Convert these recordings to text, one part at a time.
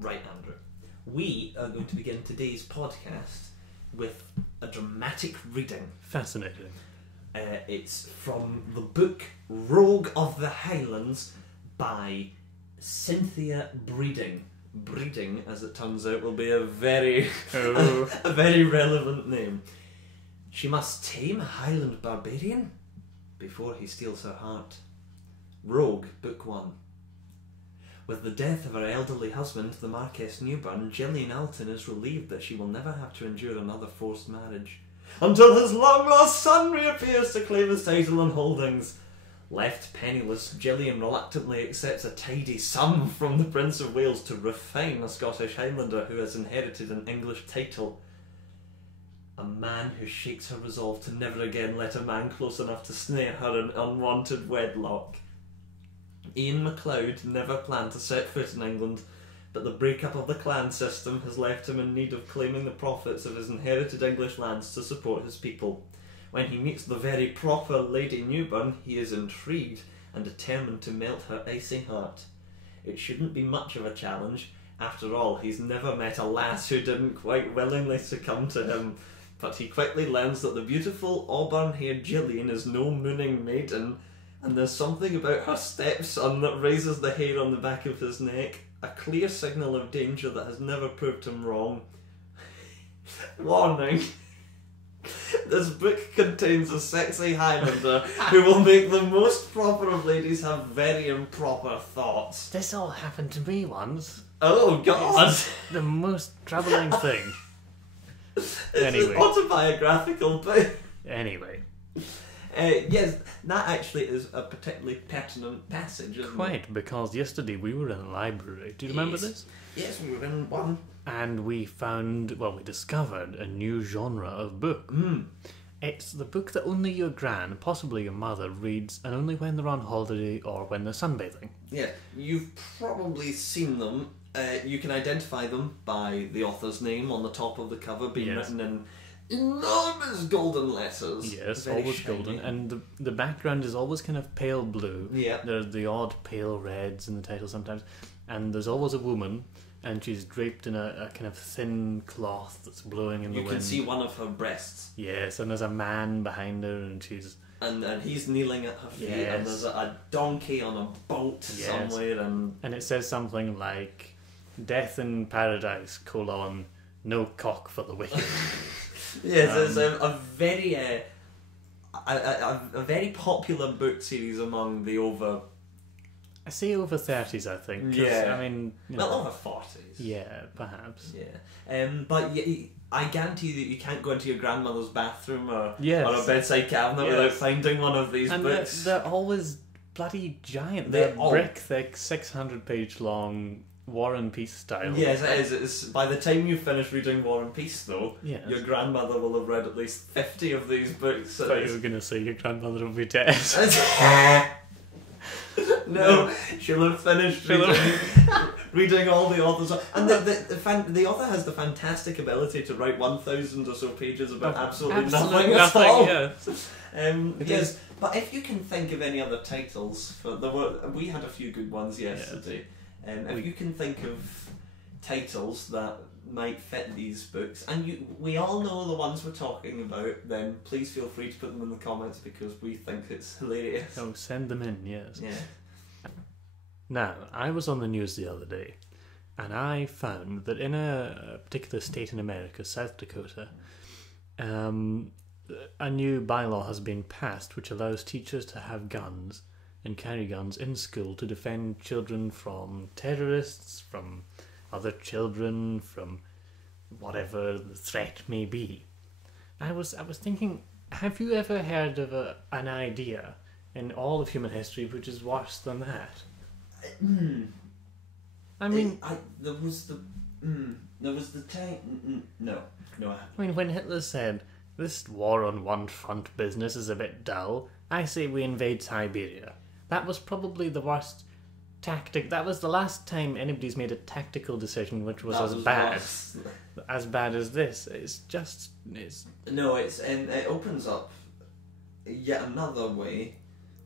Right, Andrew. We are going to begin today's podcast with a dramatic reading. Fascinating. It's from the book Rogue of the Highlands by Cynthia Breeding. Breeding, as it turns out, will be a very a very relevant name. She must tame a Highland barbarian before he steals her heart. Rogue, Book 1. With the death of her elderly husband, the Marquess Newburn, Gillian Alton is relieved that she will never have to endure another forced marriage, until his long-lost son reappears to claim his title and holdings. Left penniless, Gillian reluctantly accepts a tidy sum from the Prince of Wales to refine a Scottish Highlander who has inherited an English title. A man who shakes her resolve to never again let a man close enough to snare her in unwanted wedlock. Ian MacLeod never planned to set foot in England, but the breakup of the clan system has left him in need of claiming the profits of his inherited English lands to support his people. When he meets the very proper Lady Newburn, he is intrigued and determined to melt her icy heart. It shouldn't be much of a challenge. After all, he's never met a lass who didn't quite willingly succumb to him. But he quickly learns that the beautiful auburn-haired Gillian is no mooning maiden, and there's something about her stepson that raises the hair on the back of his neck, a clear signal of danger that has never proved him wrong. Warning. This book contains a sexy Highlander who will make the most proper of ladies have very improper thoughts. This all happened to me once. Oh, God! It's the most troubling thing. It's Anyway. an autobiographical book. Anyway. Yes, that actually is a particularly pertinent passage, isn't it? Quite, because yesterday we were in a library. Do you remember this? Yes, we were in one. And we found, well, we discovered a new genre of book. It's the book that only your gran, possibly your mother, reads, and only when they're on holiday or when they're sunbathing. Yeah, you've probably seen them. You can identify them by the author's name on the top of the cover being written in enormous golden letters. Yes, Very always shiny. golden. And the background is always kind of pale blue. Yeah. There's the odd pale reds in the title sometimes. And there's always a woman, and she's draped in a kind of thin cloth that's blowing in the wind. You can see one of her breasts. Yes, and there's a man behind her, and she's... And he's kneeling at her feet, and there's a donkey on a boat somewhere, And it says something like, "Death in paradise, no cock for the wicked." Yes, it's a very popular book series among the over... I say over 30s, I think. 'Cause, Yeah. I mean... Well, over 40s. Yeah, perhaps. Yeah. But I guarantee you that you can't go into your grandmother's bathroom or Yes. a bedside cabinet without finding one of these And books. they're always bloody giant. They're They're all- brick-thick, 600-page long, War and Peace style. Yes, it is. It's, by the time you finish reading War and Peace, though, Yes. your grandmother will have read at least 50 of these books. I thought you were going to say your grandmother will be dead. No, she'll have finished reading all the authors. And the author has the fantastic ability to write 1,000 or so pages about absolutely nothing at all. Yes. Yes, but if you can think of any other titles, we had a few good ones yesterday. If you can think of titles that might fit these books, and we all know the ones we're talking about, then please feel free to put them in the comments because we think it's hilarious. Oh, send them in, yes. Yeah. Now, I was on the news the other day, and I found that in a particular state in America, South Dakota, a new bylaw has been passed which allows teachers to have guns and carry guns in school to defend children from terrorists, from other children, from whatever the threat may be. I was thinking, have you ever heard of an idea in all of human history which is worse than that? I mean, there was the time. No, I mean, when Hitler said, "This war on one front business is a bit dull," I say we invade Siberia. That was probably the worst tactic. That was the last time anybody's made a tactical decision which was as bad as this. It opens up yet another way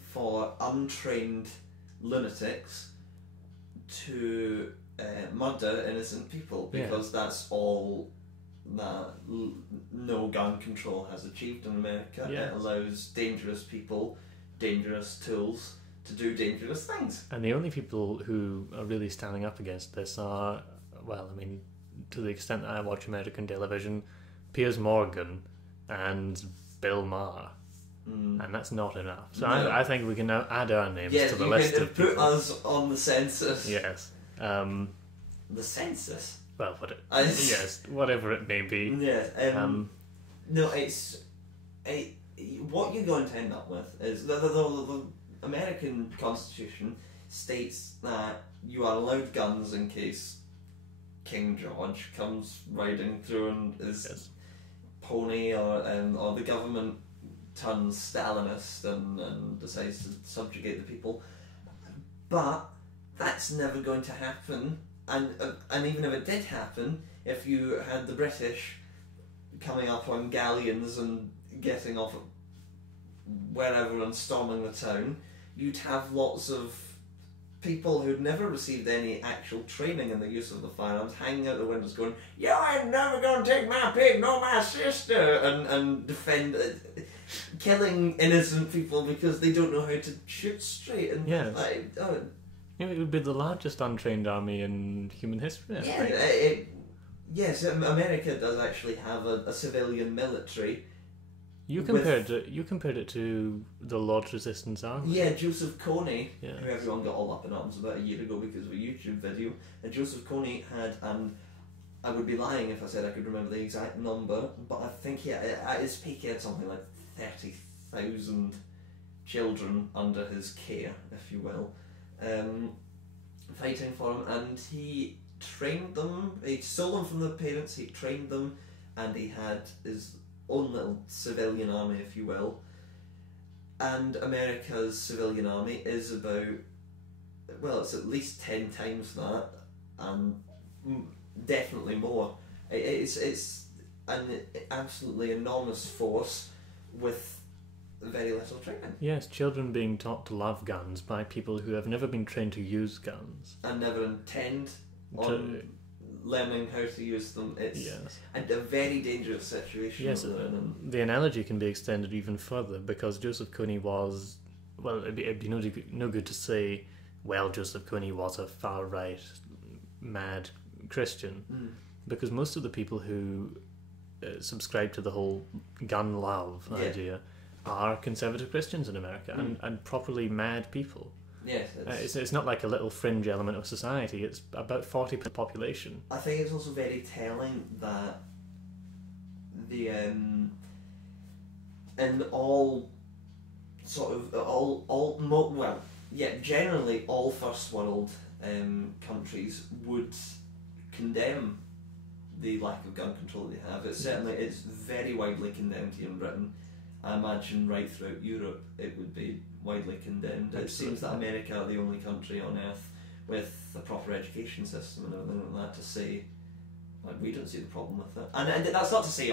for untrained lunatics to murder innocent people, because that's all that no gun control has achieved in America. It allows dangerous people, dangerous tools to do dangerous things. And the only people who are really standing up against this are, well, I mean, to the extent that I watch American television, Piers Morgan and Bill Maher. And that's not enough. So no. I think we can now add our names to the list of people. Put us on the census. Yes. The census? Well, yes, whatever it may be. Yeah. No, what you're going to end up with is the American Constitution states that you are allowed guns in case King George comes riding through on his pony, or the government turns Stalinist and decides to subjugate the people. But that's never going to happen, and even if it did happen, if you had the British coming up on galleons and getting off wherever and storming the town, you'd have lots of people who'd never received any actual training in the use of the firearms hanging out the windows going, "You ain't never gonna take my pig nor my sister," and defend killing innocent people because they don't know how to shoot straight. And it would be the largest untrained army in human history. Yes, America does actually have a civilian military. You compared it to the Lord's Resistance Army. Yeah, Joseph Kony, who everyone got all up in arms about a year ago because of a YouTube video. And Joseph Kony had, I would be lying if I said I could remember the exact number, but I think at his peak he had something like 30,000 children under his care, if you will, fighting for him. And he trained them, he stole them from the parents, he trained them, and he had his own little civilian army, if you will. And America's civilian army is about, well, it's at least 10 times that, and definitely more. It's an absolutely enormous force with very little training. Yes, children being taught to love guns by people who have never been trained to use guns. And never intend on learning how to use them. It's a very dangerous situation. Yes, the analogy can be extended even further, because Joseph Kony was, well, it'd be no good to say, well, Joseph Kony was a far-right, mad Christian, because most of the people who subscribe to the whole gun love idea are conservative Christians in America, and properly mad people. Yes, it's not like a little fringe element of society. It's about 40% of the population. I think it's also very telling that the in all sort of generally all first world countries would condemn the lack of gun control they have. It's very widely condemned here in Britain. I imagine right throughout Europe it would be widely condemned. It seems that America are the only country on earth with a proper education system and everything like that to say, like, we don't see the problem with it. And that's not to say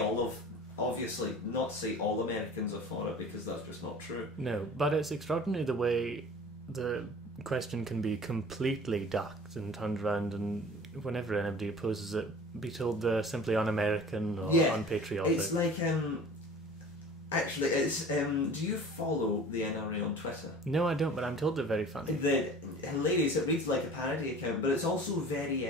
obviously not to say all Americans are for it, because that's just not true. No, but it's extraordinary the way the question can be completely ducked and turned around, and whenever anybody opposes it, be told they're simply un-American or unpatriotic. It's like actually, it's do you follow the NRA on Twitter? No, I don't, but I'm told they're very funny. They're hilarious. It reads like a parody account, but it's also very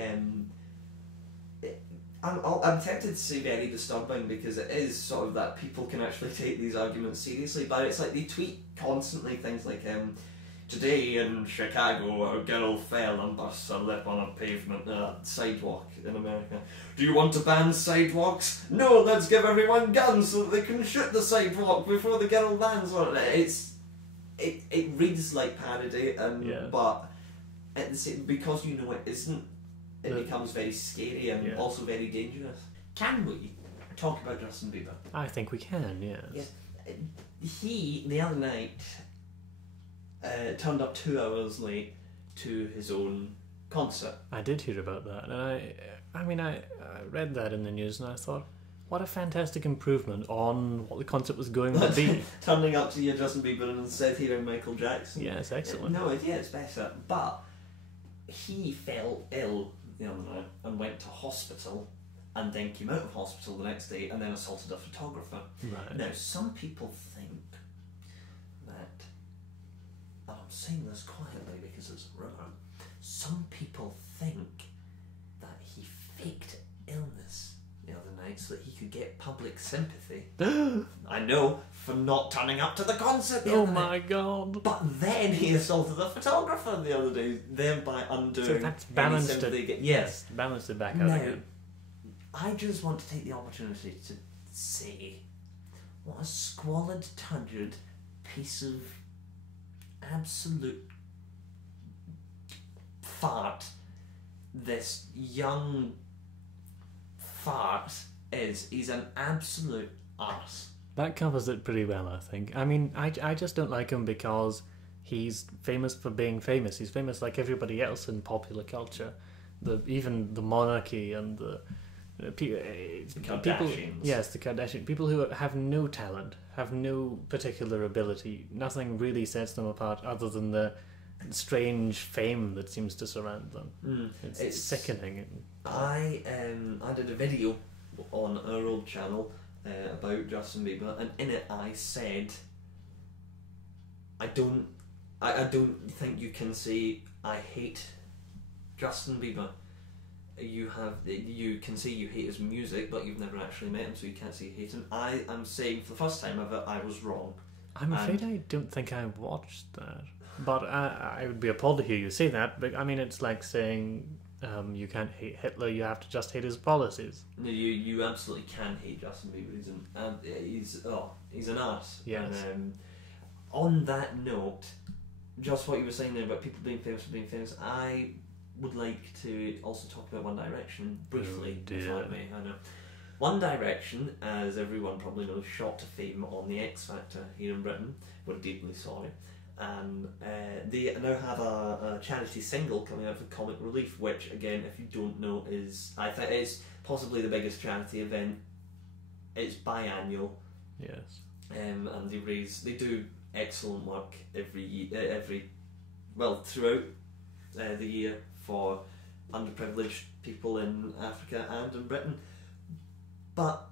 I'm tempted to say very disturbing, because it is sort of that people can actually take these arguments seriously, but it's like they tweet constantly things like today in Chicago a girl fell and burst her lip on a pavement sidewalk in America. Do you want to ban sidewalks? No, let's give everyone guns so that they can shoot the sidewalk before the girl lands on it. It reads like parody, but at the same, because you know it isn't, it becomes very scary and also very dangerous. Can we talk about Justin Bieber? I think we can, yes. He, the other night, turned up 2 hours late to his own concert. I did hear about that, and I read that in the news, and I thought, what a fantastic improvement on what the concert was going to be. Turning up to hear Justin Bieber and instead hearing Michael Jackson. Yes, excellent. No, it's better. But he fell ill the other night and went to hospital and then came out of hospital the next day and then assaulted a photographer. Right. Now, some people think that, and I'm saying this quietly because it's a rumour, some people think that he faked illness the other night so that he could get public sympathy. I know, for not turning up to the concert the other my night. god. But then he assaulted a photographer the other day, thereby undoing So that's balanced any sympathy. it. Yes. Balanced it back out Now, again. I just want to take the opportunity to say what a squalid, turgid piece of absolute fart this young fart is. He's an absolute arse. That covers it pretty well, I think. I mean, I just don't like him because he's famous for being famous. He's famous like everybody else in popular culture. Even the monarchy and the people, yes, the Kardashians. People who have no talent, have no particular ability. Nothing really sets them apart other than the strange fame that seems to surround them. It's sickening. I did a video on our old channel about Justin Bieber, and in it I said I don't think you can say I hate Justin Bieber. You can say you hate his music, but you've never actually met him, so you can't say you hate him. I am saying for the first time ever I was wrong. I'm afraid I don't think I watched that, but I would be appalled to hear you say that. But I mean, it's like saying you can't hate Hitler; you have to just hate his policies. No, you absolutely can hate Justin Bieber. He's an arse. Yes. And on that note, just what you were saying there about people being famous, I would like to also talk about One Direction briefly. Oh, dear. If I may. I know. One Direction, as everyone probably knows, shot to fame on the X Factor here in Britain. We're deeply sorry. And they now have a charity single coming out for Comic Relief, which, again, if you don't know, I think is possibly the biggest charity event. It's biannual. Yes. And they do excellent work throughout the year for underprivileged people in Africa and in Britain. But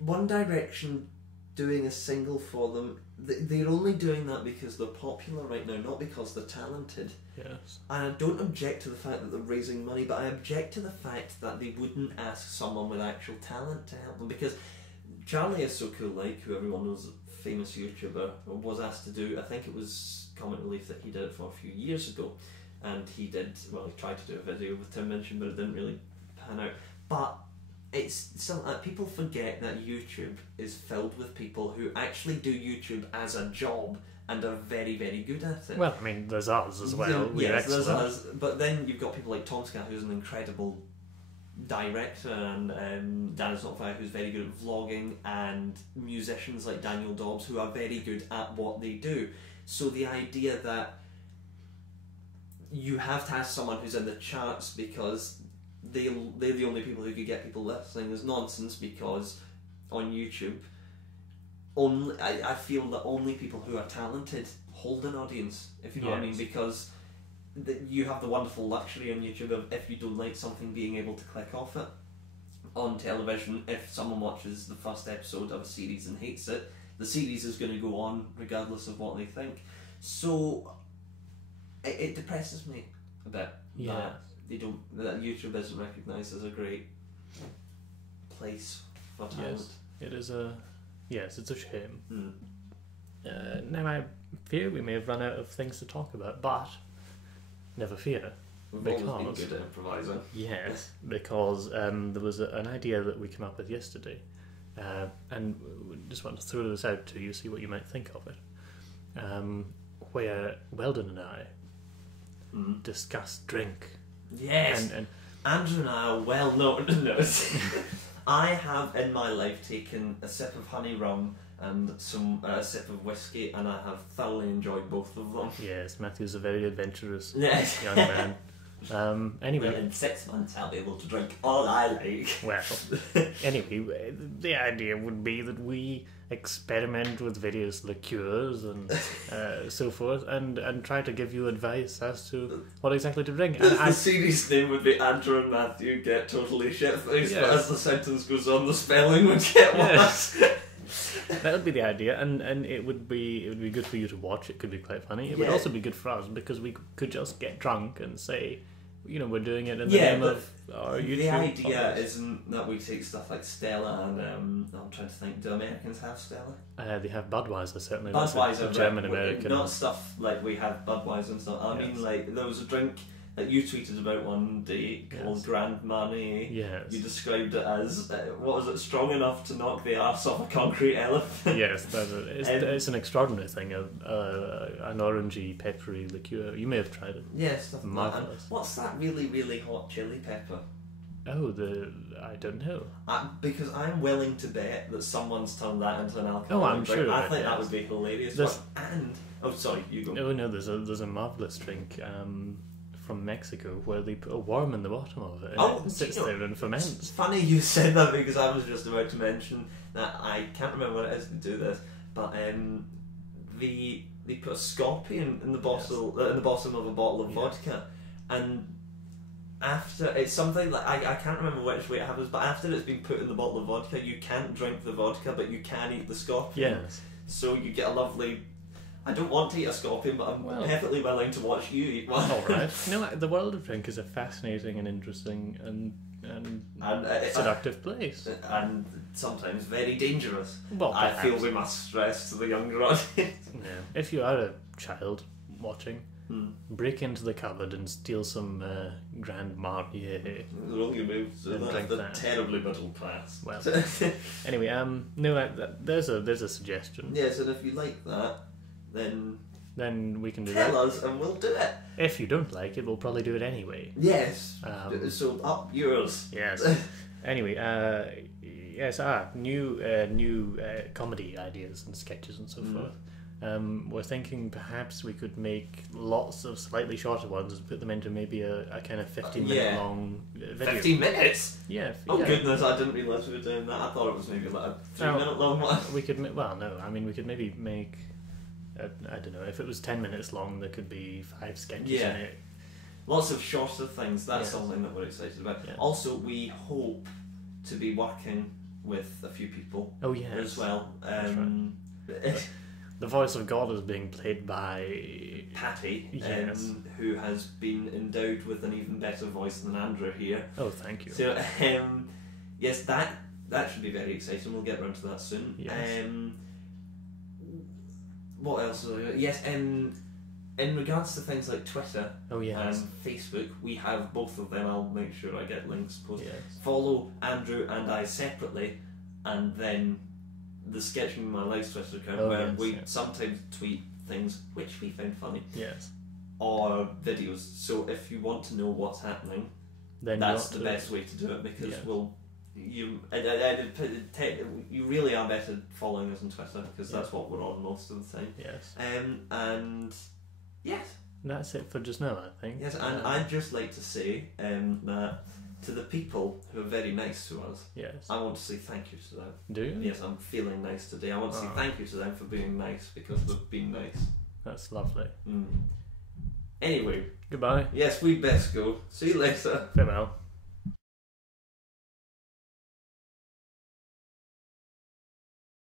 One Direction doing a single for them, they're only doing that because they're popular right now, not because they're talented. Yes. And I don't object to the fact that they're raising money, but I object to the fact that they wouldn't ask someone with actual talent to help them, because Charlie is so cool, like, who everyone knows, a famous YouTuber, was asked to do, I think it was Comic Relief that he did it for a few years ago, and he tried to do a video with Tim Minchin, but it didn't really pan out. But it's still, people forget that YouTube is filled with people who actually do YouTube as a job and are very, very good at it. Well, I mean, there's us as well. Yes, there's us. But then you've got people like Tomska, who's an incredible director, and Daniel Snotfire, who's very good at vlogging, and musicians like Daniel Dobbs, who are very good at what they do. So the idea that you have to ask someone who's in the charts because they're the only people who could get people listening is nonsense, because on YouTube, I feel that only people who are talented hold an audience, if you know what I mean, because you have the wonderful luxury on YouTube of, if you don't like something, being able to click off it. On television, if someone watches the first episode of a series and hates it, the series is going to go on regardless of what they think. So it depresses me a bit that YouTube isn't recognised as a great place for talent. Yes, it's a shame. Now I fear we may have run out of things to talk about, but never fear. We've always been good at improvising. Yes, because there was an idea that we came up with yesterday, and we just want to throw this out to you, see what you might think of it, where Weldon and I discussed drink. Yes, and Andrew and I are well known. I have in my life taken a sip of honey rum and a sip of whiskey, and I have thoroughly enjoyed both of them. Yes, Matthew's a very adventurous young man. Anyway, well, in 6 months I'll be able to drink all I like. Well, anyway, the idea would be that we experiment with various liqueurs and so forth, and try to give you advice as to what exactly to drink. And the series name would be Andrew and Matthew Get Totally Shit-Faced, but as the sentence goes on, the spelling would get worse. That would be the idea, and it would be good for you to watch. It could be quite funny. It would also be good for us because we could just get drunk and say, you know, we're doing it in the name of our YouTube. The idea isn't that we take stuff like Stella and I'm trying to think. Do Americans have Stella? They have Budweiser, certainly. Budweiser, German American. Not stuff like we have Budweiser and stuff. I mean, like there was a drink that you tweeted about one day called Grand Marnier. Yes. You described it as what was it? Strong enough to knock the arse off a concrete elephant. Yes, that's it. It's an extraordinary thing. An orangey, peppery liqueur. You may have tried it. Yes, stuff like that. Marvelous. What's that really, really hot chili pepper? Oh, I don't know. Because I'm willing to bet that someone's turned that into an alcohol. Oh, I'm sure. I think that would be hilarious. And sorry, you go. No, there's a marvelous drink from Mexico where they put a worm in the bottom of it and it sits there and ferments. It's funny you said that because I was just about to mention that I can't remember what it is to do this, but they put a scorpion in the bottle in the bottom of a bottle of vodka, and after it's something like I can't remember which way it happens, but after it's been put in the bottle of vodka, you can't drink the vodka, but you can eat the scorpion. Yes. So you get a lovely. I don't want to eat a scorpion, but I'm perfectly willing to watch you eat one. All right. No, the world of drink is a fascinating and interesting and seductive place, and sometimes very dangerous. Well, I feel we must stress to the younger audience. Yeah. If you are a child watching, break into the cupboard and steal some Grand Marnier. Wrong you move. So drink that. Terribly middle class. Well, anyway, there's a suggestion. Yes, and if you like that, then we can do that. Tell us and we'll do it. If you don't like it, we'll probably do it anyway. Yes. So up yours. Yes. Anyway, yes. New comedy ideas and sketches and so forth. We're thinking perhaps we could make lots of slightly shorter ones and put them into maybe a kind of 15-minute long video. 15 minutes? Yeah. Goodness, I didn't realise we were doing that. I thought it was maybe like a 3-minute long one. We could we could maybe make I don't know, if it was 10 minutes long there could be 5 sketches in it. Lots of shorter things. That's something that we're excited about. Also, we hope to be working with a few people as well. The voice of God is being played by Patty, who has been endowed with an even better voice than Andrew here. Oh, thank you. So, yes, that should be very exciting. We'll get around to that soon. Yes. What else? Yes, in regards to things like Twitter and Facebook, we have both of them. I'll make sure I get links posted. Yes. Follow Andrew and I separately, and then the SketchMeMyLegs Twitter account where we sometimes tweet things which we find funny. Yes. Or videos. So if you want to know what's happening, then that's the best way to do it, because you really are better following us on Twitter, because that's what we're on most of the time. Yes. And yes, that's it for just now, I think. Yes, and I'd just like to say that to the people who are very nice to us, I want to say thank you to them. Do you? Yes, I'm feeling nice today. I want to say thank you to them for being nice, because they've been nice. That's lovely. Anyway, goodbye. Yes, we'd best go. See you later. Farewell.